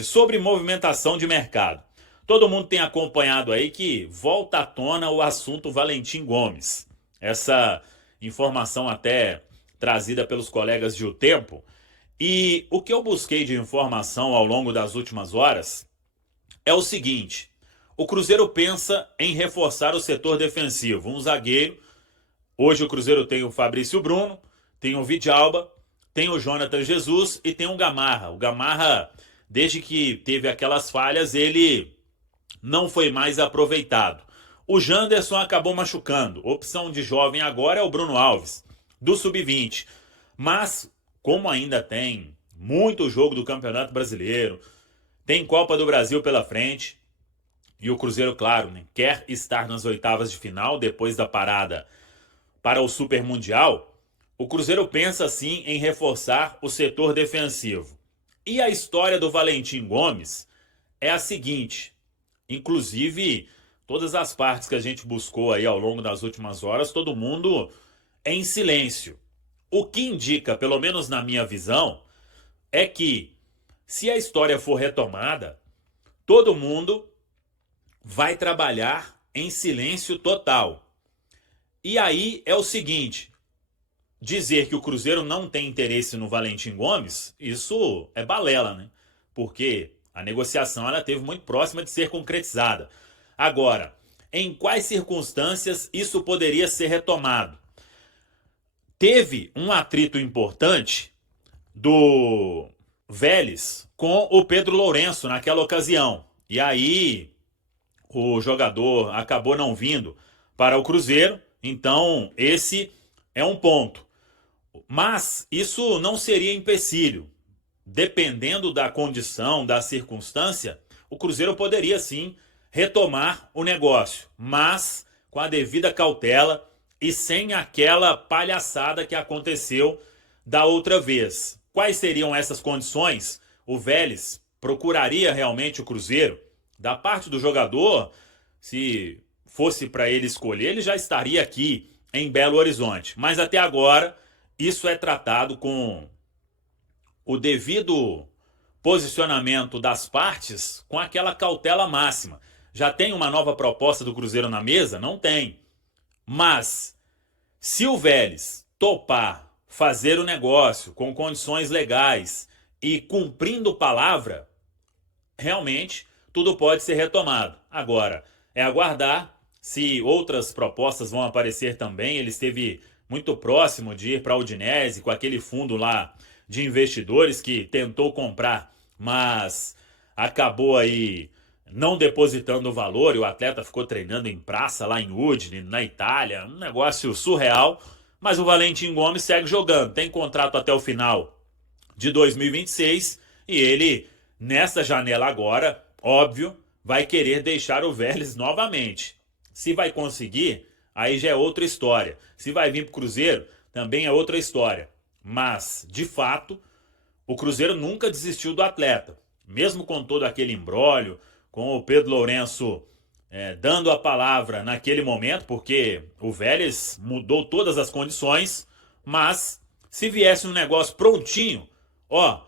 Sobre movimentação de mercado. Todo mundo tem acompanhado aí que volta à tona o assunto Valentim Gomes. Essa informação até trazida pelos colegas de O Tempo. E o que eu busquei de informação ao longo das últimas horas é o seguinte: o Cruzeiro pensa em reforçar o setor defensivo. Um zagueiro. Hoje o Cruzeiro tem o Fabrício Bruno, tem o Vidalba, tem o Jonathan Jesus e tem o Gamarra. O Gamarra, desde que teve aquelas falhas, ele não foi mais aproveitado. O Janderson acabou machucando. Opção de jovem agora é o Bruno Alves, do Sub-20. Mas, como ainda tem muito jogo do Campeonato Brasileiro, tem Copa do Brasil pela frente, e o Cruzeiro, claro, né, quer estar nas oitavas de final depois da parada para o Super Mundial, o Cruzeiro pensa sim em reforçar o setor defensivo. E a história do Valentim Gomes é a seguinte: inclusive, todas as partes que a gente buscou aí ao longo das últimas horas, todo mundo em silêncio. O que indica, pelo menos na minha visão, é que se a história for retomada, todo mundo vai trabalhar em silêncio total. E aí é o seguinte: dizer que o Cruzeiro não tem interesse no Valentim Gomes, isso é balela, né? Porque a negociação ela teve muito próxima de ser concretizada. Agora, em quais circunstâncias isso poderia ser retomado? Teve um atrito importante do Vélez com o Pedro Lourenço naquela ocasião. E aí o jogador acabou não vindo para o Cruzeiro, então esse é um ponto. Mas isso não seria empecilho. Dependendo da condição, da circunstância, o Cruzeiro poderia sim retomar o negócio, mas com a devida cautela e sem aquela palhaçada que aconteceu da outra vez. Quais seriam essas condições? O Vélez procuraria realmente o Cruzeiro? Da parte do jogador, se fosse para ele escolher, ele já estaria aqui em Belo Horizonte. Mas até agora, isso é tratado com o devido posicionamento das partes, com aquela cautela máxima. Já tem uma nova proposta do Cruzeiro na mesa? Não tem. Mas, se o Vélez topar fazer o negócio com condições legais e cumprindo palavra, realmente tudo pode ser retomado. Agora, é aguardar se outras propostas vão aparecer também. Ele esteve muito próximo de ir para a Udinese com aquele fundo lá de investidores que tentou comprar, mas acabou aí não depositando o valor e o atleta ficou treinando em praça lá em Udine, na Itália, um negócio surreal. Mas o Valentim Gomes segue jogando, tem contrato até o final de 2026 e ele, nessa janela agora, óbvio, vai querer deixar o Vélez novamente. Se vai conseguir, aí já é outra história. Se vai vir para o Cruzeiro, também é outra história. Mas, de fato, o Cruzeiro nunca desistiu do atleta. Mesmo com todo aquele imbróglio, com o Pedro Lourenço dando a palavra naquele momento, porque o Vélez mudou todas as condições, mas se viesse um negócio prontinho, ó,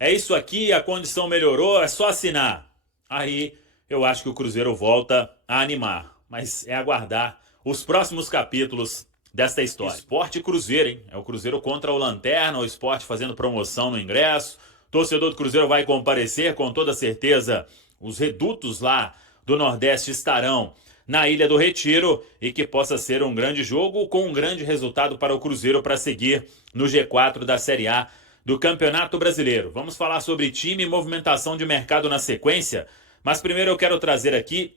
é isso aqui, a condição melhorou, é só assinar. Aí eu acho que o Cruzeiro volta a animar. Mas é aguardar os próximos capítulos desta história. Sport Cruzeiro, hein? É o Cruzeiro contra o Lanterna, o Sport fazendo promoção no ingresso. Torcedor do Cruzeiro vai comparecer, com toda certeza. Os redutos lá do Nordeste estarão na Ilha do Retiro e que possa ser um grande jogo com um grande resultado para o Cruzeiro para seguir no G4 da Série A do Campeonato Brasileiro. Vamos falar sobre time e movimentação de mercado na sequência, mas primeiro eu quero trazer aqui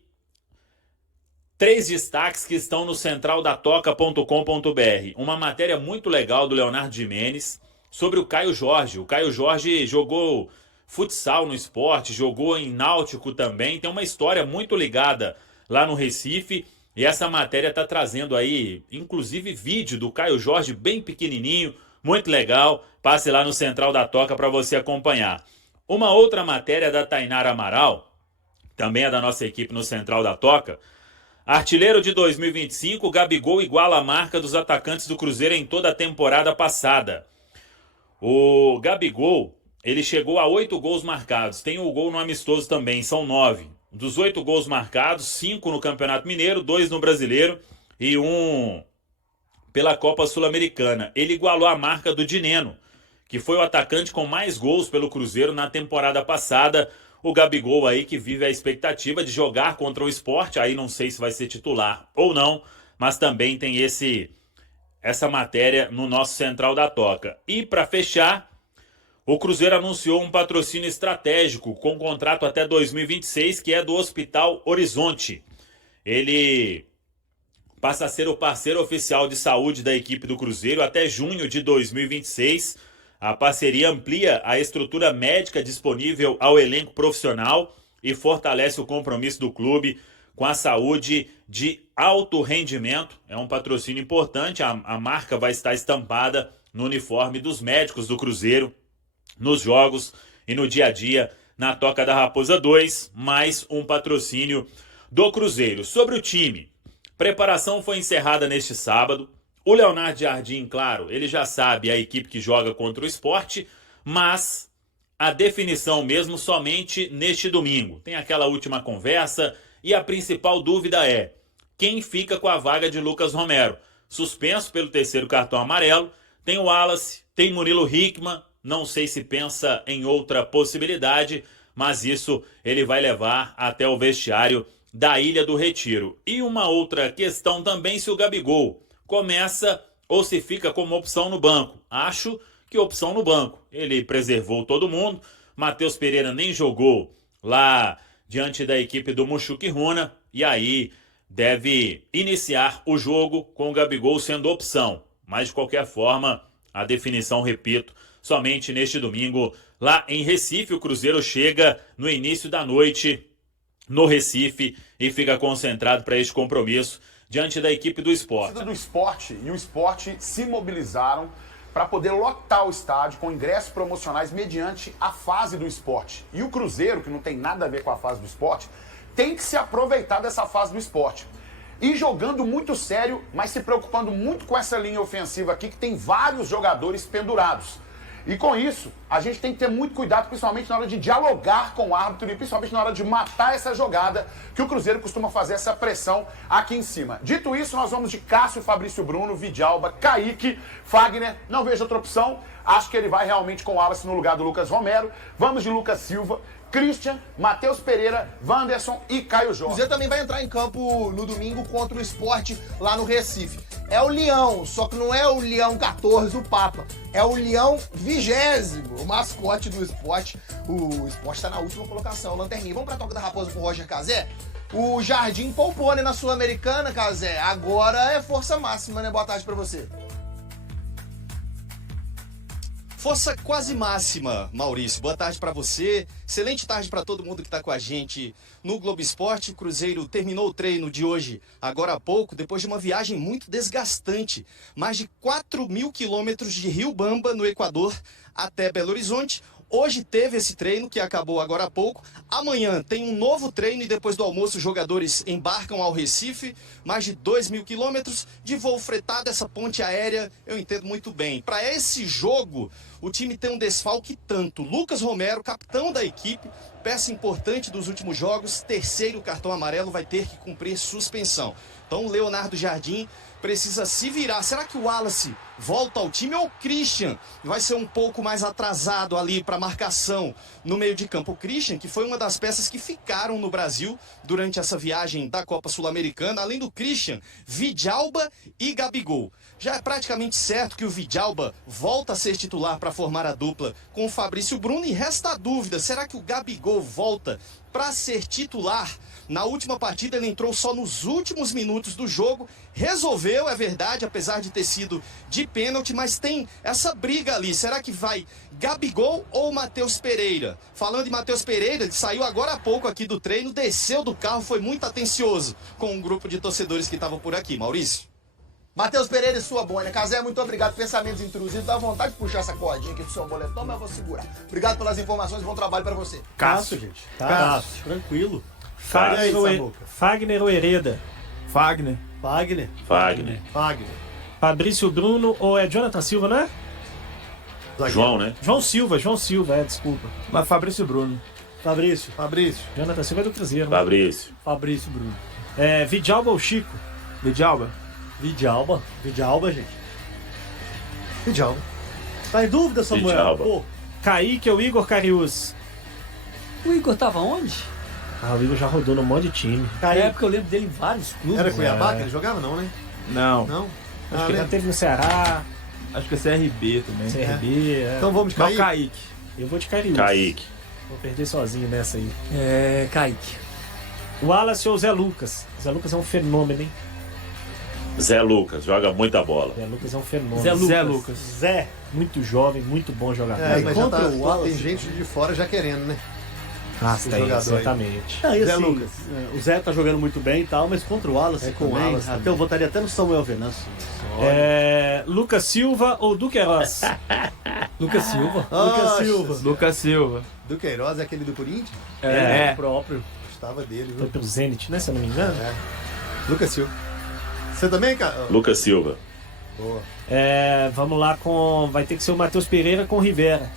3 destaques que estão no centraldatoca.com.br. Uma matéria muito legal do Leonardo Gimenez sobre o Caio Jorge. O Caio Jorge jogou futsal no Sport, jogou em Náutico também. Tem uma história muito ligada lá no Recife. E essa matéria está trazendo aí, inclusive, vídeo do Caio Jorge bem pequenininho, muito legal. Passe lá no Central da Toca para você acompanhar. Uma outra matéria da Tainara Amaral, também é da nossa equipe no Central da Toca. Artilheiro de 2025, Gabigol iguala a marca dos atacantes do Cruzeiro em toda a temporada passada. O Gabigol ele chegou a 8 gols marcados. Tem o gol no amistoso também, são 9. Dos 8 gols marcados, 5 no Campeonato Mineiro, 2 no Brasileiro e 1 pela Copa Sul-Americana. Ele igualou a marca do Dineno, que foi o atacante com mais gols pelo Cruzeiro na temporada passada. O Gabigol aí que vive a expectativa de jogar contra o Sport, aí não sei se vai ser titular ou não, mas também tem essa matéria no nosso Central da Toca. E para fechar, o Cruzeiro anunciou um patrocínio estratégico com contrato até 2026, que é do Hospital Horizonte. Ele passa a ser o parceiro oficial de saúde da equipe do Cruzeiro até junho de 2026. A parceria amplia a estrutura médica disponível ao elenco profissional e fortalece o compromisso do clube com a saúde de alto rendimento. É um patrocínio importante, a marca vai estar estampada no uniforme dos médicos do Cruzeiro, nos jogos e no dia a dia na Toca da Raposa 2, mais um patrocínio do Cruzeiro. Sobre o time, preparação foi encerrada neste sábado. O Leonardo Jardim, claro, ele já sabe a equipe que joga contra o Sport, mas a definição mesmo somente neste domingo. Tem aquela última conversa e a principal dúvida é quem fica com a vaga de Lucas Romero. Suspenso pelo 3º cartão amarelo, tem o Wallace, tem Murilo Hickman, não sei se pensa em outra possibilidade, mas isso ele vai levar até o vestiário da Ilha do Retiro. E uma outra questão também, se o Gabigol começa ou se fica como opção no banco. Acho que opção no banco. Ele preservou todo mundo. Matheus Pereira nem jogou lá diante da equipe do Mushuki Runa. E aí deve iniciar o jogo com o Gabigol sendo opção. Mas de qualquer forma, a definição, repito, somente neste domingo lá em Recife. O Cruzeiro chega no início da noite no Recife e fica concentrado para este compromisso diante da equipe do Sport. A torcida do Sport e o Sport se mobilizaram para poder lotar o estádio com ingressos promocionais mediante a fase do Sport. E o Cruzeiro, que não tem nada a ver com a fase do Sport, tem que se aproveitar dessa fase do Sport. E jogando muito sério, mas se preocupando muito com essa linha ofensiva aqui, que tem vários jogadores pendurados. E com isso, a gente tem que ter muito cuidado, principalmente na hora de dialogar com o árbitro e principalmente na hora de matar essa jogada que o Cruzeiro costuma fazer essa pressão aqui em cima. Dito isso, nós vamos de Cássio, Fabrício Bruno, Vidalba, Kaique, Fagner. Não vejo outra opção. Acho que ele vai realmente com o Wallace no lugar do Lucas Romero. Vamos de Lucas Silva, Christian, Matheus Pereira, Wanderson e Caio Jorge. O Cruzeiro também vai entrar em campo no domingo contra o Sport lá no Recife. É o Leão, só que não é o Leão 14 do Papa. É o Leão 20º, o mascote do Sport. O Sport está na última colocação, lanterninha. Vamos pra Toca da Raposa com o Roger Cazé? O Jardim poupou, né, na Sul-Americana, Cazé. Agora é força máxima, né? Boa tarde pra você. Força quase máxima, Maurício. Boa tarde para você. Excelente tarde para todo mundo que está com a gente no Globo Esporte. O Cruzeiro terminou o treino de hoje, agora há pouco, depois de uma viagem muito desgastante. Mais de 4.000 quilômetros de Riobamba, no Equador, até Belo Horizonte. Hoje teve esse treino que acabou agora há pouco. Amanhã tem um novo treino e depois do almoço os jogadores embarcam ao Recife. Mais de 2.000 quilômetros de voo fretado, essa ponte aérea, eu entendo muito bem. Para esse jogo, o time tem um desfalque tanto. Lucas Romero, capitão da equipe, peça importante dos últimos jogos, 3º cartão amarelo, vai ter que cumprir suspensão. Então, Leonardo Jardim precisa se virar. Será que o Wallace volta ao time ou o Christian vai ser um pouco mais atrasado ali para marcação no meio de campo? O Christian, que foi uma das peças que ficaram no Brasil durante essa viagem da Copa Sul-Americana. Além do Christian, Vidalba e Gabigol. Já é praticamente certo que o Vidalba volta a ser titular para formar a dupla com o Fabrício Bruno. E resta a dúvida, será que o Gabigol volta para ser titular? Na última partida ele entrou só nos últimos minutos do jogo, resolveu, é verdade, apesar de ter sido de pênalti, mas tem essa briga ali. Será que vai Gabigol ou Matheus Pereira? Falando de Matheus Pereira, ele saiu agora há pouco aqui do treino, desceu do carro, foi muito atencioso com um grupo de torcedores que estavam por aqui. Maurício? Matheus Pereira e sua boina. Cazé, muito obrigado. Pensamentos intrusivos. Dá vontade de puxar essa cordinha aqui do seu boletão, mas eu vou segurar. Obrigado pelas informações, bom trabalho para você. Cássio, gente. Cássio. Tranquilo. Fagner ou Hereda? Fagner. Fagner. Fagner. Fabrício Bruno ou é Jonathan Silva, não é? João, né? João Silva, desculpa. Mas Fabrício Bruno. Fabrício. Jonathan Silva é do Cruzeiro. Né? Fabrício Bruno. Vidalba ou Chico? Vidalba, gente. Vidalba. Tá em dúvida, Samuel? Vidalba. Pô, Kaique ou Igor Cariús? O Igor tava onde? O Igor já rodou num monte de time. Na época eu lembro dele em vários clubes. Era Cuiabá que ele jogava, não, né? não. Não? Acho que ele já teve no Ceará, Acho que é CRB também. CRB. Então vamos de Não, Kaique. Kaique. Eu vou de Cariús. Kaique. Vou perder sozinho nessa aí. Kaique. Wallace ou Zé Lucas? Zé Lucas é um fenômeno, hein? Zé Lucas, joga muita bola. Zé Lucas é um fenômeno. Zé Lucas. Zé. Muito jovem, muito bom jogador. Mas já contra tá, o Wallace. tem gente de fora já querendo, né? Tem, jogador aí. certamente. Não, e Zé assim, Lucas. O Zé tá jogando muito bem e tal, mas contra o Wallace Com o também. Wallace até também. eu votaria até no Samuel Venâncio. Lucas Silva ou Duqueiroz? Lucas Silva. Lucas Silva. Do Queiroz é aquele do Corinthians? É. Próprio. Gostava dele, Foi viu? pelo Zenit, né? Se eu não me engano. Lucas Silva. Você também, cara? Lucas Silva. Boa. Vamos lá com... Vai ter que ser o Matheus Pereira com o Rivera.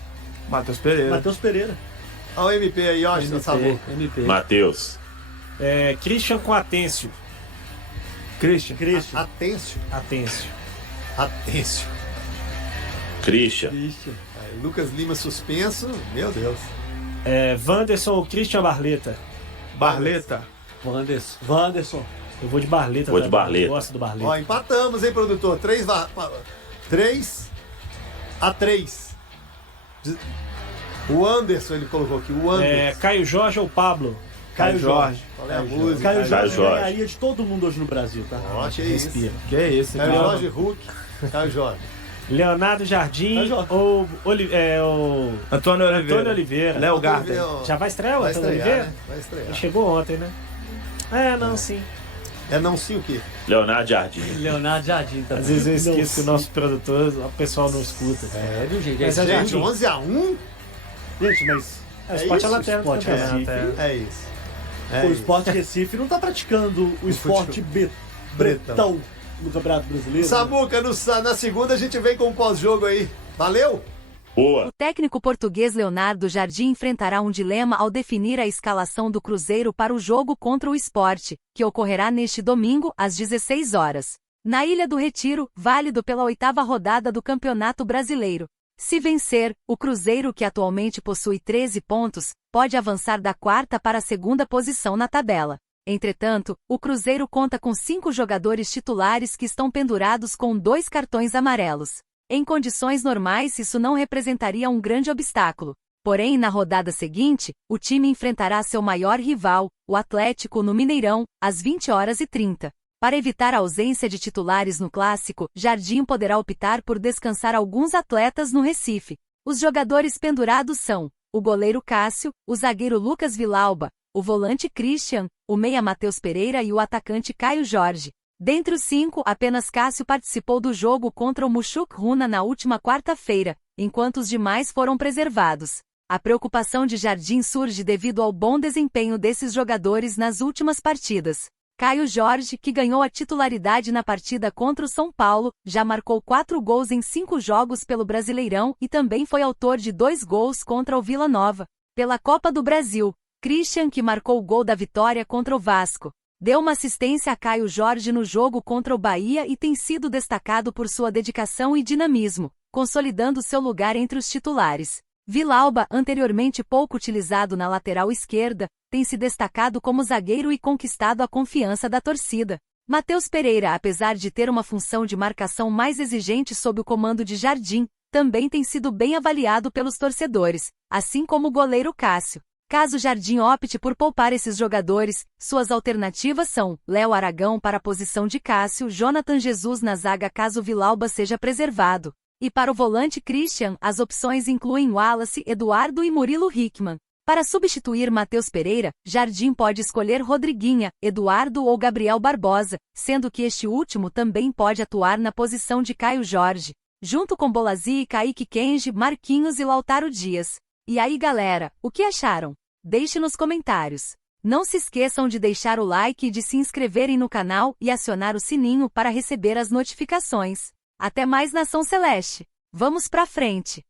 Matheus Pereira. Matheus Pereira. Olha o MP aí, ó, no sabor. MP. Matheus. Christian com Atêncio. Christian. Atêncio. Atêncio. Christian. Aí, Lucas Lima suspenso. Meu Deus. Wanderson ou Christian Barleta? Barleta. Wanderson. Eu vou de Barleta. Vou de também. Barleta. Eu gosto do Barleta. Ó, empatamos, hein, produtor? 3-3. O Anderson, ele colocou aqui. O Anderson. Caio Jorge ou Pablo? Caio Jorge. Qual é a música? Caio Jorge Jorge. ganharia de todo mundo hoje no Brasil, tá? Ó, que isso. Respira. Que é esse, Caio cara? Jorge Hulk. Caio Jorge. Leonardo Jardim Caio Jorge. ou Antônio Oliveira. Antônio Oliveira? Léo Garden. Já vai estrear o Vai Antônio estrear, Oliveira? né? Vai estrear. Ele chegou ontem, né? Não, sim. É não sim o quê? Leonardo Jardim. Leonardo Jardim também. Às vezes eu esqueço que o nosso produtor, o pessoal não escuta. Viu, gente? Mas é Gente, Jardim. 11-1? Gente, mas O esporte é isso, lanterna do esporte campeonato. Recife. É isso. o Sport Recife não tá praticando o esporte bretão no Campeonato Brasileiro. Samuca, na segunda a gente vem com o pós-jogo aí. Valeu? Boa. O técnico português Leonardo Jardim enfrentará um dilema ao definir a escalação do Cruzeiro para o jogo contra o Sport, que ocorrerá neste domingo, às 16 horas. Na Ilha do Retiro, válido pela 8ª rodada do Campeonato Brasileiro. Se vencer, o Cruzeiro, que atualmente possui 13 pontos, pode avançar da 4ª para a 2ª posição na tabela. Entretanto, o Cruzeiro conta com 5 jogadores titulares que estão pendurados com 2 cartões amarelos. Em condições normais, isso não representaria um grande obstáculo. Porém, na rodada seguinte, o time enfrentará seu maior rival, o Atlético, no Mineirão, às 20h30. Para evitar a ausência de titulares no clássico, Jardim poderá optar por descansar alguns atletas no Recife. Os jogadores pendurados são o goleiro Cássio, o zagueiro Lucas Vilauba, o volante Christian, o meia Matheus Pereira e o atacante Caio Jorge. Dentre os 5, apenas Cássio participou do jogo contra o Mushuk Runa na última quarta-feira, enquanto os demais foram preservados. A preocupação de Jardim surge devido ao bom desempenho desses jogadores nas últimas partidas. Caio Jorge, que ganhou a titularidade na partida contra o São Paulo, já marcou 4 gols em 5 jogos pelo Brasileirão e também foi autor de 2 gols contra o Vila Nova. Pela Copa do Brasil, Christian, que marcou o gol da vitória contra o Vasco, deu uma assistência a Caio Jorge no jogo contra o Bahia e tem sido destacado por sua dedicação e dinamismo, consolidando seu lugar entre os titulares. Vilauba, anteriormente pouco utilizado na lateral esquerda, tem se destacado como zagueiro e conquistado a confiança da torcida. Matheus Pereira, apesar de ter uma função de marcação mais exigente sob o comando de Jardim, também tem sido bem avaliado pelos torcedores, assim como o goleiro Cássio. Caso Jardim opte por poupar esses jogadores, suas alternativas são Léo Aragão para a posição de Cássio, Jonathan Jesus na zaga caso Vilauba seja preservado. E para o volante Christian, as opções incluem Wallace, Eduardo e Murilo Hickman. Para substituir Matheus Pereira, Jardim pode escolher Rodriguinha, Eduardo ou Gabriel Barbosa, sendo que este último também pode atuar na posição de Caio Jorge, junto com Bolazzi e Kaique Kenji, Marquinhos e Lautaro Dias. E aí galera, o que acharam? Deixe nos comentários. Não se esqueçam de deixar o like e de se inscreverem no canal e acionar o sininho para receber as notificações. Até mais, Nação Celeste! Vamos pra frente!